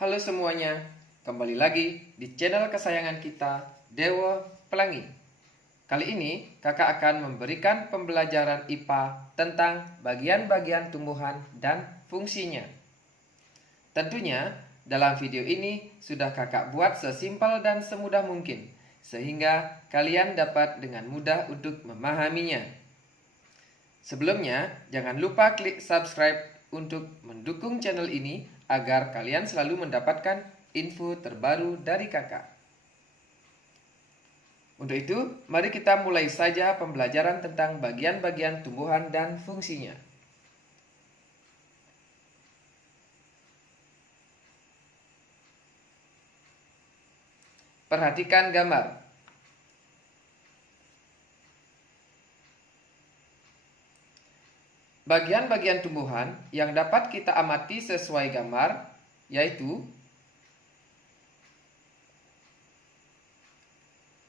Halo semuanya, kembali lagi di channel kesayangan kita, Dewa Pelangi. Kali ini kakak akan memberikan pembelajaran IPA tentang bagian-bagian tumbuhan dan fungsinya. Tentunya dalam video ini sudah kakak buat sesimpel dan semudah mungkin, sehingga kalian dapat dengan mudah untuk memahaminya. Sebelumnya, jangan lupa klik subscribe untuk mendukung channel ini agar kalian selalu mendapatkan info terbaru dari kakak. Untuk itu, mari kita mulai saja pembelajaran tentang bagian-bagian tumbuhan dan fungsinya. Perhatikan gambar. Bagian-bagian tumbuhan yang dapat kita amati sesuai gambar yaitu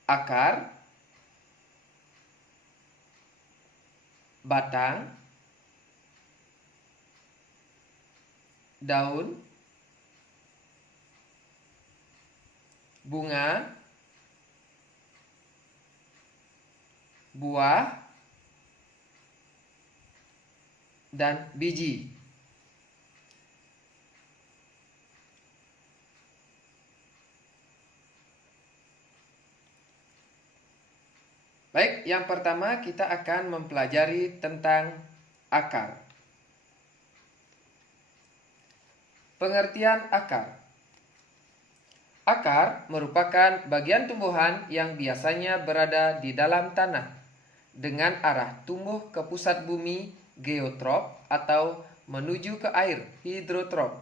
akar, batang, daun, bunga, buah, dan biji. Baik, yang pertama kita akan mempelajari tentang akar. Pengertian akar. Akar merupakan bagian tumbuhan yang biasanya berada di dalam tanah dengan arah tumbuh ke pusat bumi geotrop atau menuju ke air hidrotrop,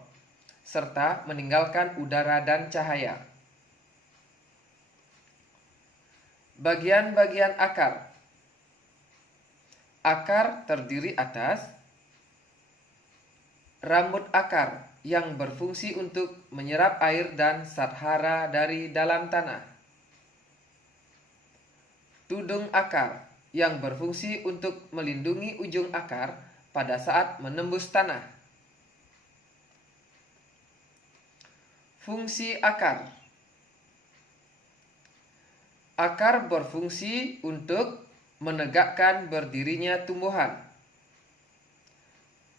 serta meninggalkan udara dan cahaya. Bagian-bagian akar. Akar terdiri atas rambut akar yang berfungsi untuk menyerap air dan zat hara dari dalam tanah. Tudung akar yang berfungsi untuk melindungi ujung akar pada saat menembus tanah. Fungsi akar. Akar berfungsi untuk menegakkan berdirinya tumbuhan,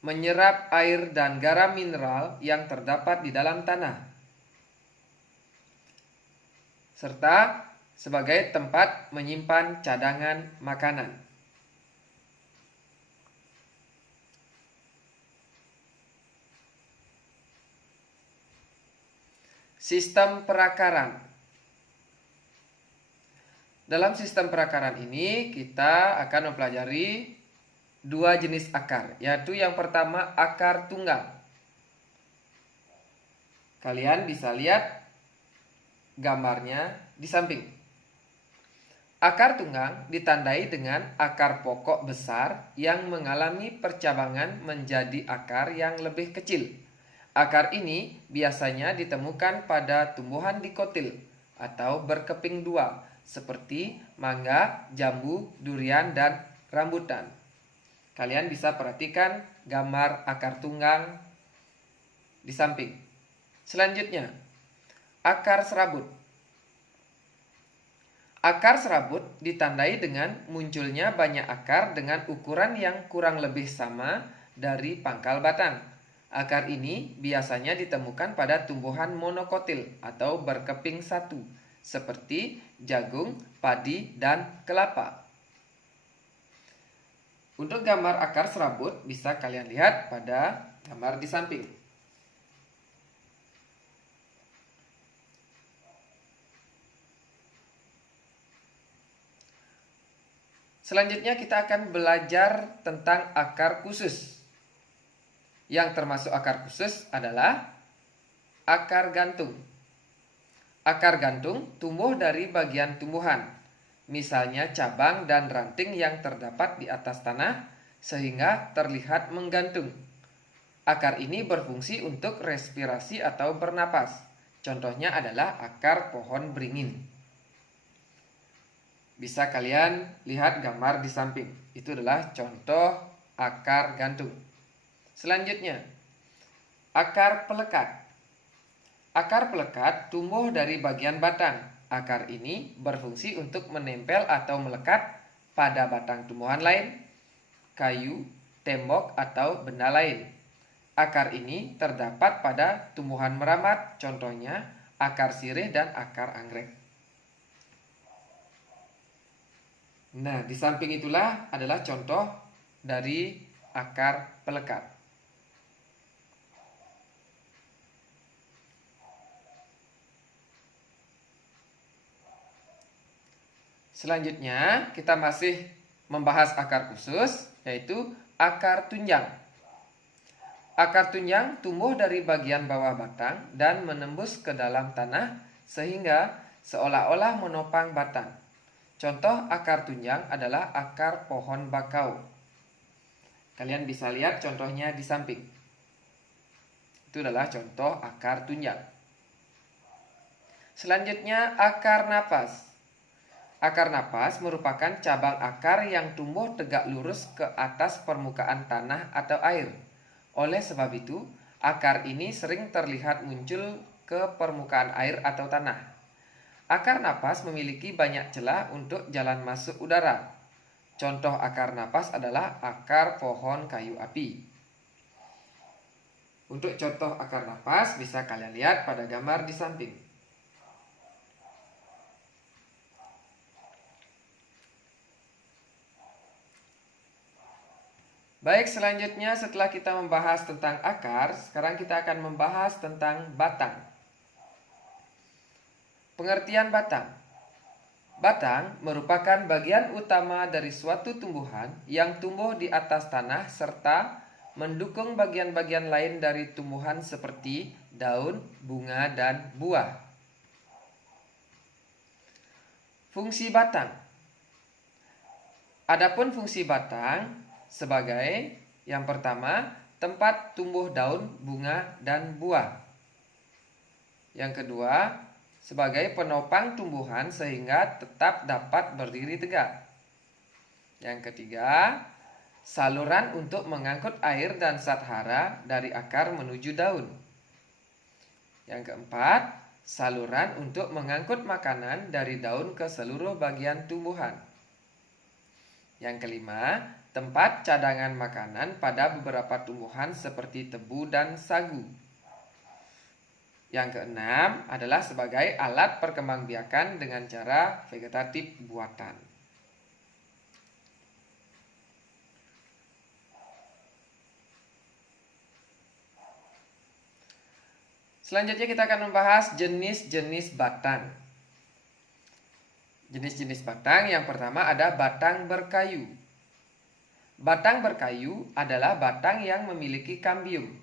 menyerap air dan garam mineral yang terdapat di dalam tanah, serta sebagai tempat menyimpan cadangan makanan. Sistem perakaran. Dalam sistem perakaran ini kita akan mempelajari dua jenis akar, yaitu yang pertama akar tunggal. Kalian bisa lihat gambarnya di samping. Akar tunggal ditandai dengan akar pokok besar yang mengalami percabangan menjadi akar yang lebih kecil. Akar ini biasanya ditemukan pada tumbuhan dikotil atau berkeping dua seperti mangga, jambu, durian, dan rambutan. Kalian bisa perhatikan gambar akar tunggal di samping. Selanjutnya, akar serabut. Akar serabut ditandai dengan munculnya banyak akar dengan ukuran yang kurang lebih sama dari pangkal batang. Akar ini biasanya ditemukan pada tumbuhan monokotil atau berkeping satu, seperti jagung, padi, dan kelapa. Untuk gambar akar serabut bisa kalian lihat pada gambar di samping. Selanjutnya kita akan belajar tentang akar khusus. Yang termasuk akar khusus adalah akar gantung. Akar gantung tumbuh dari bagian tumbuhan, misalnya cabang dan ranting yang terdapat di atas tanah sehingga terlihat menggantung. Akar ini berfungsi untuk respirasi atau bernapas. Contohnya adalah akar pohon beringin. Bisa kalian lihat gambar di samping. Itu adalah contoh akar gantung. Selanjutnya, akar pelekat. Akar pelekat tumbuh dari bagian batang. Akar ini berfungsi untuk menempel atau melekat pada batang tumbuhan lain, kayu, tembok, atau benda lain. Akar ini terdapat pada tumbuhan merambat, contohnya akar sirih dan akar anggrek. Nah, di samping itulah adalah contoh dari akar pelekat. Selanjutnya, kita masih membahas akar khusus, yaitu akar tunjang. Akar tunjang tumbuh dari bagian bawah batang dan menembus ke dalam tanah sehingga seolah-olah menopang batang. Contoh akar tunjang adalah akar pohon bakau. Kalian bisa lihat contohnya di samping. Itu adalah contoh akar tunjang. Selanjutnya akar napas. Akar napas merupakan cabang akar yang tumbuh tegak lurus ke atas permukaan tanah atau air. Oleh sebab itu, akar ini sering terlihat muncul ke permukaan air atau tanah. Akar napas memiliki banyak celah untuk jalan masuk udara. Contoh akar napas adalah akar pohon kayu api. Untuk contoh akar napas bisa kalian lihat pada gambar di samping. Baik, selanjutnya setelah kita membahas tentang akar, sekarang kita akan membahas tentang batang. Pengertian batang. Batang merupakan bagian utama dari suatu tumbuhan yang tumbuh di atas tanah serta mendukung bagian-bagian lain dari tumbuhan seperti daun, bunga, dan buah. Fungsi batang. Adapun fungsi batang sebagai yang pertama, tempat tumbuh daun, bunga, dan buah. Yang kedua, sebagai penopang tumbuhan sehingga tetap dapat berdiri tegak. Yang ketiga, saluran untuk mengangkut air dan zat hara dari akar menuju daun. Yang keempat, saluran untuk mengangkut makanan dari daun ke seluruh bagian tumbuhan. Yang kelima, tempat cadangan makanan pada beberapa tumbuhan seperti tebu dan sagu. Yang keenam adalah sebagai alat perkembangbiakan dengan cara vegetatif buatan. Selanjutnya kita akan membahas jenis-jenis batang. Jenis-jenis batang yang pertama ada batang berkayu. Batang berkayu adalah batang yang memiliki kambium.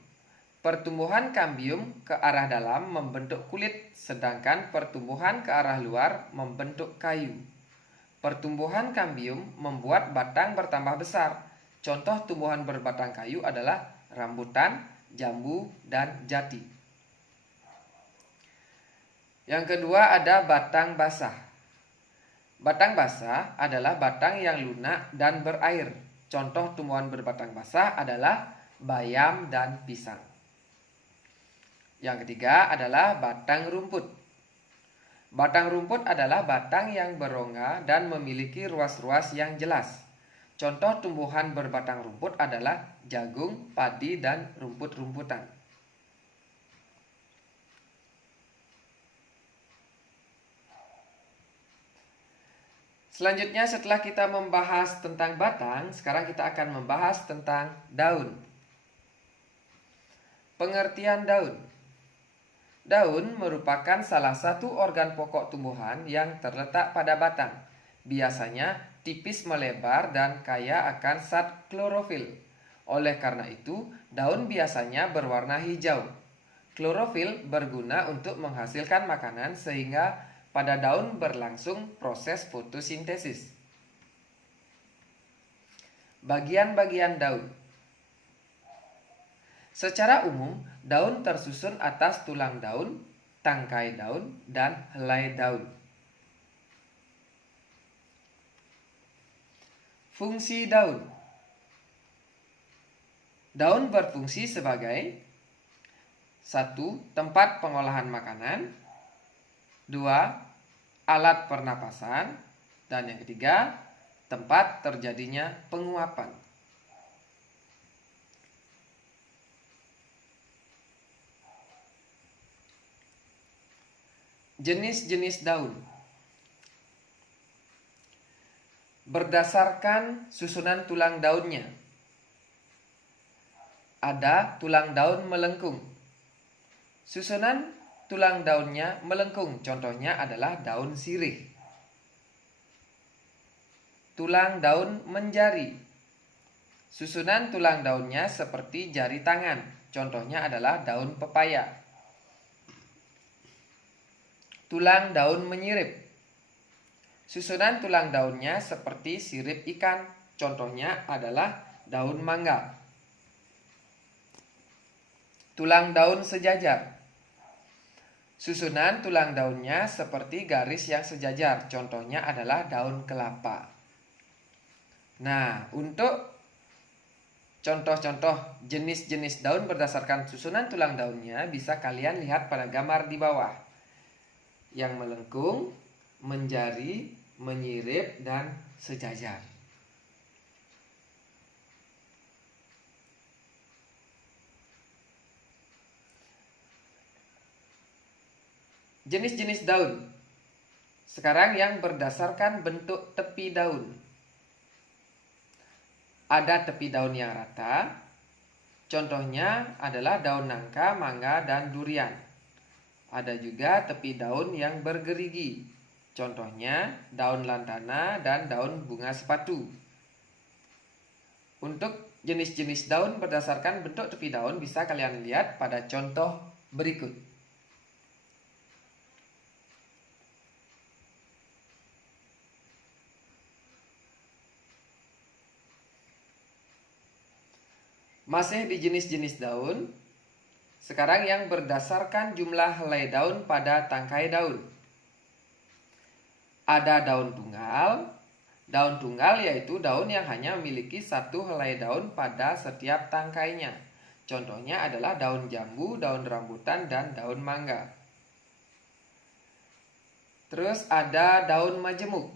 Pertumbuhan kambium ke arah dalam membentuk kulit, sedangkan pertumbuhan ke arah luar membentuk kayu. Pertumbuhan kambium membuat batang bertambah besar. Contoh tumbuhan berbatang kayu adalah rambutan, jambu, dan jati. Yang kedua ada batang basah. Batang basah adalah batang yang lunak dan berair. Contoh tumbuhan berbatang basah adalah bayam dan pisang. Yang ketiga adalah batang rumput. Batang rumput adalah batang yang berongga dan memiliki ruas-ruas yang jelas. Contoh tumbuhan berbatang rumput adalah jagung, padi, dan rumput-rumputan. Selanjutnya setelah kita membahas tentang batang, sekarang kita akan membahas tentang daun. Pengertian daun. Daun merupakan salah satu organ pokok tumbuhan yang terletak pada batang. Biasanya tipis melebar dan kaya akan zat klorofil. Oleh karena itu, daun biasanya berwarna hijau. Klorofil berguna untuk menghasilkan makanan sehingga pada daun berlangsung proses fotosintesis. Bagian-bagian daun. Secara umum, daun tersusun atas tulang daun, tangkai daun, dan helai daun. Fungsi daun. Daun berfungsi sebagai 1. Tempat pengolahan makanan. 2. Alat pernapasan. Dan yang ketiga, tempat terjadinya penguapan. Jenis-jenis daun. Berdasarkan susunan tulang daunnya, ada tulang daun melengkung. Susunan tulang daunnya melengkung, contohnya adalah daun sirih. Tulang daun menjari. Susunan tulang daunnya seperti jari tangan, contohnya adalah daun pepaya. Tulang daun menyirip. Susunan tulang daunnya seperti sirip ikan, contohnya adalah daun mangga. Tulang daun sejajar. Susunan tulang daunnya seperti garis yang sejajar, contohnya adalah daun kelapa. Nah, untuk contoh-contoh jenis-jenis daun berdasarkan susunan tulang daunnya bisa kalian lihat pada gambar di bawah. Yang melengkung, menjari, menyirip, dan sejajar. Jenis-jenis daun. Sekarang yang berdasarkan bentuk tepi daun. Ada tepi daun yang rata. Contohnya adalah daun nangka, mangga, dan durian. Ada juga tepi daun yang bergerigi. Contohnya daun lantana dan daun bunga sepatu. Untuk jenis-jenis daun berdasarkan bentuk tepi daun bisa kalian lihat pada contoh berikut. Masih di jenis-jenis daun. Sekarang yang berdasarkan jumlah helai daun pada tangkai daun. Ada daun tunggal. Daun tunggal yaitu daun yang hanya memiliki satu helai daun pada setiap tangkainya. Contohnya adalah daun jambu, daun rambutan, dan daun mangga. Terus ada daun majemuk.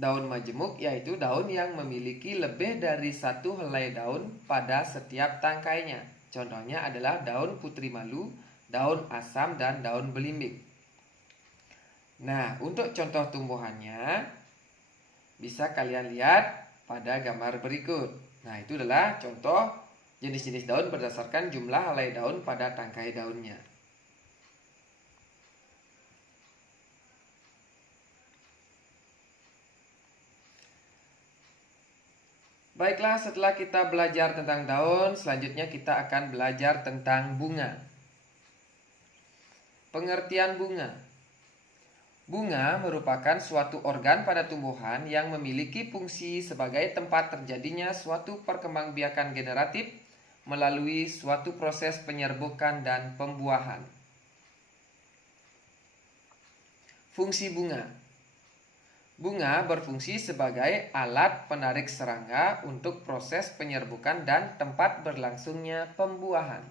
Daun majemuk yaitu daun yang memiliki lebih dari satu helai daun pada setiap tangkainya. Contohnya adalah daun putri malu, daun asam, dan daun belimbing. Nah, untuk contoh tumbuhannya bisa kalian lihat pada gambar berikut. Nah, itu adalah contoh jenis-jenis daun berdasarkan jumlah helai daun pada tangkai daunnya. Baiklah, setelah kita belajar tentang daun, selanjutnya kita akan belajar tentang bunga. Pengertian bunga. Bunga merupakan suatu organ pada tumbuhan yang memiliki fungsi sebagai tempat terjadinya suatu perkembangbiakan generatif melalui suatu proses penyerbukan dan pembuahan. Fungsi bunga. Bunga berfungsi sebagai alat penarik serangga untuk proses penyerbukan dan tempat berlangsungnya pembuahan.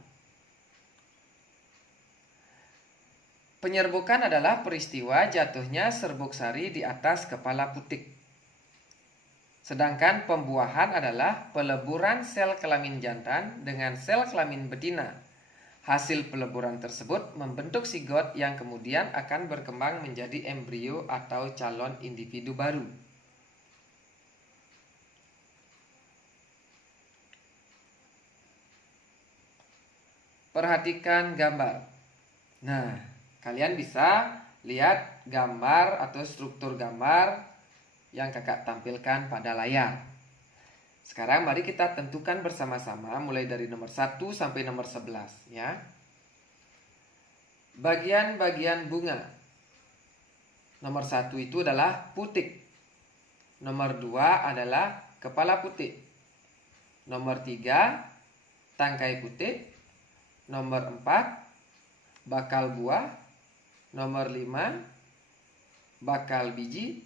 Penyerbukan adalah peristiwa jatuhnya serbuk sari di atas kepala putik. Sedangkan pembuahan adalah peleburan sel kelamin jantan dengan sel kelamin betina. Hasil peleburan tersebut membentuk sigot yang kemudian akan berkembang menjadi embrio atau calon individu baru. Perhatikan gambar. Nah, kalian bisa lihat gambar atau struktur gambar yang kakak tampilkan pada layar. Sekarang mari kita tentukan bersama-sama mulai dari nomor 1 sampai nomor 11 ya. Bagian-bagian bunga. Nomor 1 itu adalah putik. Nomor 2 adalah kepala putik. Nomor 3 tangkai putik. Nomor 4 bakal buah. Nomor 5 bakal biji.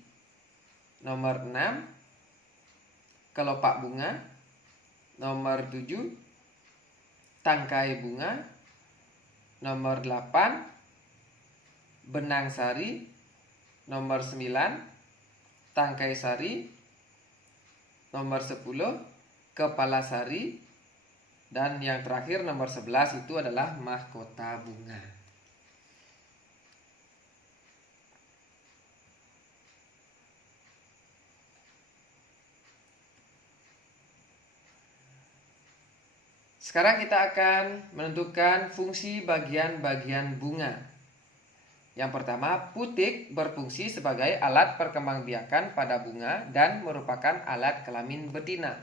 Nomor 6 kelopak bunga. Nomor 7 tangkai bunga. Nomor 8, benang sari. Nomor 9, tangkai sari. Nomor 10, kepala sari. Dan yang terakhir nomor 11 itu adalah mahkota bunga. Sekarang kita akan menentukan fungsi bagian-bagian bunga. Yang pertama, putik berfungsi sebagai alat perkembangbiakan pada bunga dan merupakan alat kelamin betina.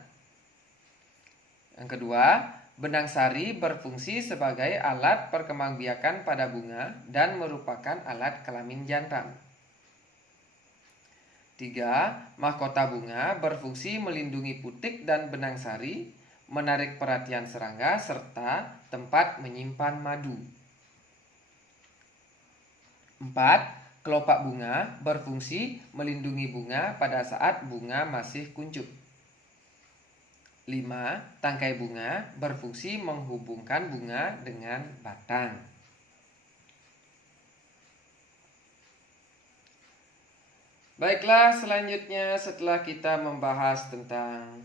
Yang kedua, benang sari berfungsi sebagai alat perkembangbiakan pada bunga dan merupakan alat kelamin jantan. 3. Mahkota bunga berfungsi melindungi putik dan benang sari, menarik perhatian serangga, serta tempat menyimpan madu. 4. Kelopak bunga berfungsi melindungi bunga pada saat bunga masih kuncup. 5. Tangkai bunga berfungsi menghubungkan bunga dengan batang. Baiklah, selanjutnya setelah kita membahas tentang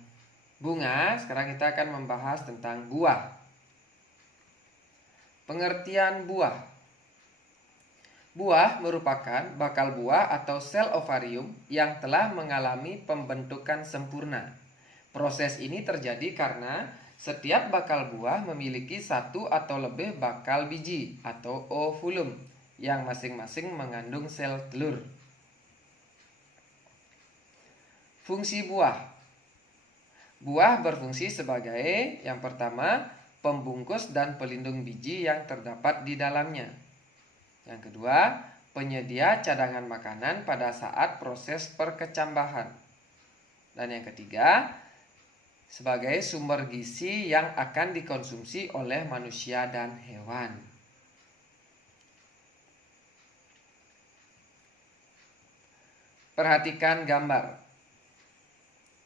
bunga, sekarang kita akan membahas tentang buah. Pengertian buah. Buah merupakan bakal buah atau sel ovarium yang telah mengalami pembentukan sempurna. Proses ini terjadi karena setiap bakal buah memiliki satu atau lebih bakal biji atau ovulum yang masing-masing mengandung sel telur. Fungsi buah. Buah berfungsi sebagai yang pertama, pembungkus dan pelindung biji yang terdapat di dalamnya. Yang kedua, penyedia cadangan makanan pada saat proses perkecambahan. Dan yang ketiga, sebagai sumber gizi yang akan dikonsumsi oleh manusia dan hewan. Perhatikan gambar.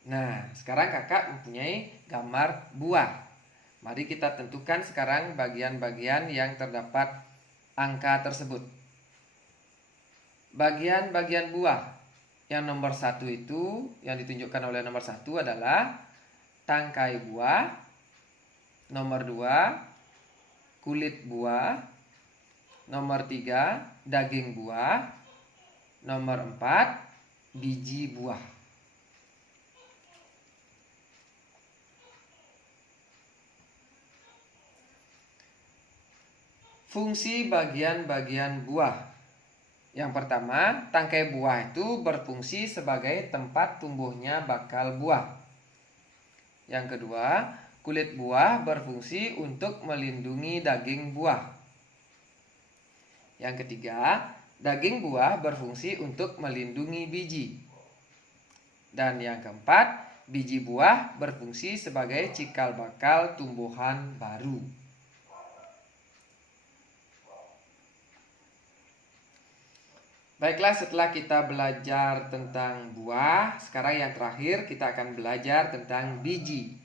Nah, sekarang kakak mempunyai gambar buah. Mari kita tentukan sekarang bagian-bagian yang terdapat angka tersebut. Bagian-bagian buah yang nomor 1 itu, yang ditunjukkan oleh nomor 1 adalah tangkai buah. Nomor 2, kulit buah. Nomor 3, daging buah. Nomor 4, biji buah. Fungsi bagian-bagian buah. Yang pertama, tangkai buah itu berfungsi sebagai tempat tumbuhnya bakal buah. Yang kedua, kulit buah berfungsi untuk melindungi daging buah. Yang ketiga, daging buah berfungsi untuk melindungi biji. Dan yang keempat, biji buah berfungsi sebagai cikal bakal tumbuhan baru. Baiklah, setelah kita belajar tentang buah, sekarang yang terakhir kita akan belajar tentang biji.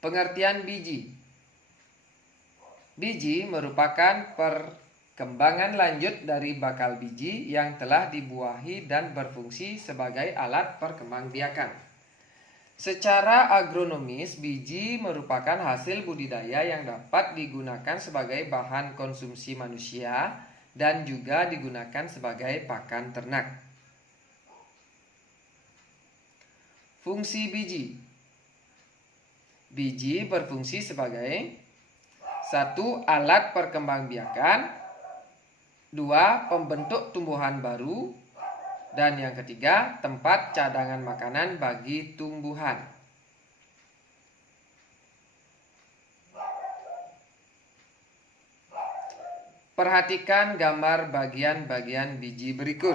Pengertian biji. Biji merupakan perkembangan lanjut dari bakal biji yang telah dibuahi dan berfungsi sebagai alat perkembangbiakan. Secara agronomis, biji merupakan hasil budidaya yang dapat digunakan sebagai bahan konsumsi manusia dan juga digunakan sebagai pakan ternak. Fungsi biji. Biji berfungsi sebagai 1. Alat perkembangbiakan. 2. Pembentuk tumbuhan baru. Dan yang ketiga, tempat cadangan makanan bagi tumbuhan. Perhatikan gambar bagian-bagian biji berikut.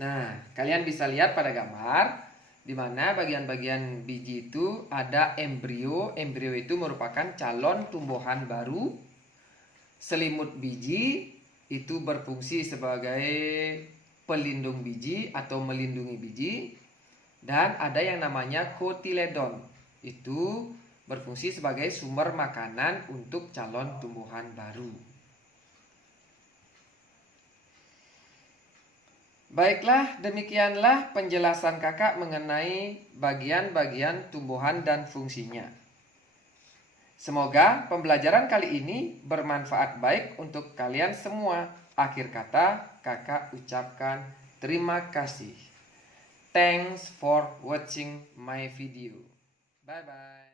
Nah, kalian bisa lihat pada gambar di mana bagian-bagian biji itu ada embrio. Embrio itu merupakan calon tumbuhan baru. Selimut biji itu berfungsi sebagai pelindung biji atau melindungi biji. Dan ada yang namanya kotiledon. Itu berfungsi sebagai sumber makanan untuk calon tumbuhan baru. Baiklah, demikianlah penjelasan kakak mengenai bagian-bagian tumbuhan dan fungsinya. Semoga pembelajaran kali ini bermanfaat baik untuk kalian semua. Akhir kata, kakak ucapkan terima kasih. Thanks for watching my video. Bye-bye.